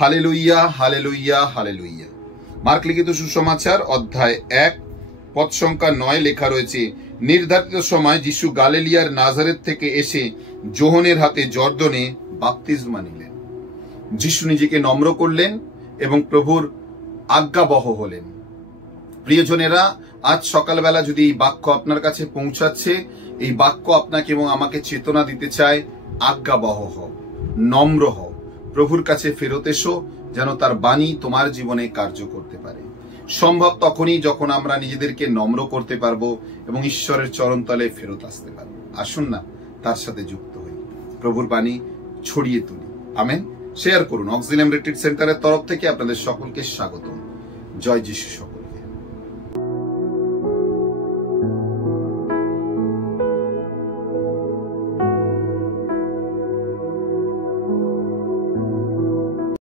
Hallelujah, hallelujah, hallelujah. Mark লিখিত সুসমাচার অধ্যায় 1 পদ সংখ্যা 9 লেখা রয়েছে, নির্ধারিত সময় যিশু গালিলিয়ার নাজারেত থেকে এসে যোহনের হাতে জর্দনে বাপ্তিস্মা নিলেন। যিশু নিজেকে নম্র করলেন এবং প্রভুর আজ্ঞাবহ হলেন। প্রিয়জনেরা, আজ সকালবেলা যদি এই বাক্য আপনার কাছে পৌঁছাচ্ছে, এই বাক্য আপনাকে এবং আমাকে চেতনা দিতে চায়, আজ্ঞাবহ হও, নম্র হও, প্রভুর কাছে ফেরত এসো, যেন তার বাণী তোমার জীবনে কার্য করতে পারে। সম্ভব তখনই যখন আমরা নিজেদেরকে নম্র করতে পারবো এবং ঈশ্বরের চরণতলে ফেরত আসতে পারবো। আসুন না তার সাথে যুক্ত হই, প্রভুর বাণী ছড়িয়ে তুলি। আমেন। শেয়ার করুন। অক্সিলিয়াম রিট্রিট সেন্টারের তরফ থেকে আপনাদের সকলকে স্বাগত। জয় যিশু।